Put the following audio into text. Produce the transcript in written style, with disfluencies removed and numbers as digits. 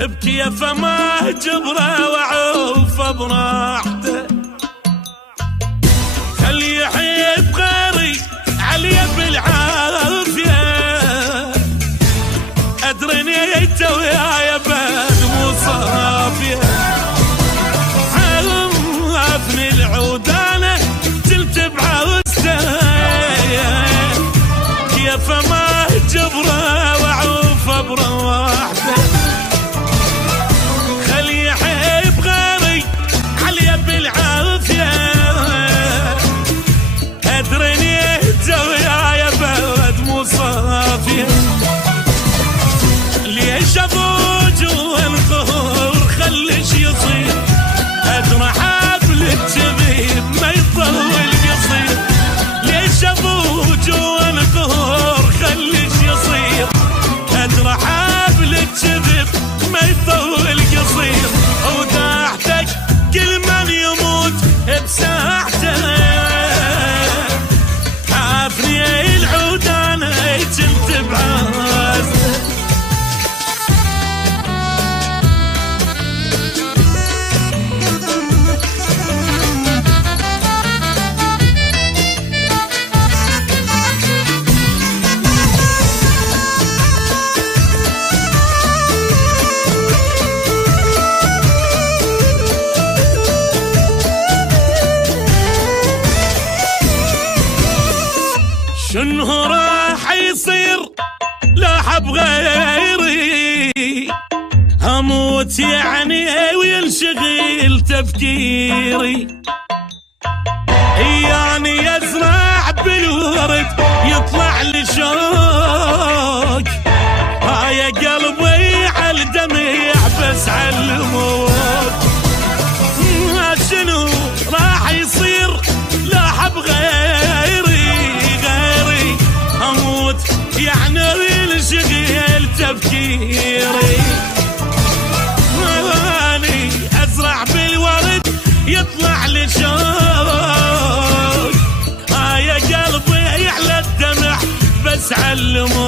بكيف ما جبره وعوف براحته، خلي يحب غيري علي بالعافيه، ادريني انت وياي بد مو صافيه، عافني العود انا جلت بعوزته، كيف ما جبره وعوف براحته، ليش ابوج والقهر خليش يصير، ادرى حبل الجبين ما يطول قصير، ليش ابوج والقهر خليش يصير، ادرى حبل الجبين ما يطول قصير، وداحتك كل من يموت بساحته، عافني العود انا جلت بعازته. شنو راح يصير لا حب غيري، هموت يعني وينشغل تفكيري، يعني ازرع بالورد يطلع لي شوق، هاي قلبي على الدمع بس على الموت، شنو راح يصير لا حب غيري، يعني ينشغل تفكيري، اني ازرع بالورد يطلع لي شوق، هاي قلبي على الدمع بس علمه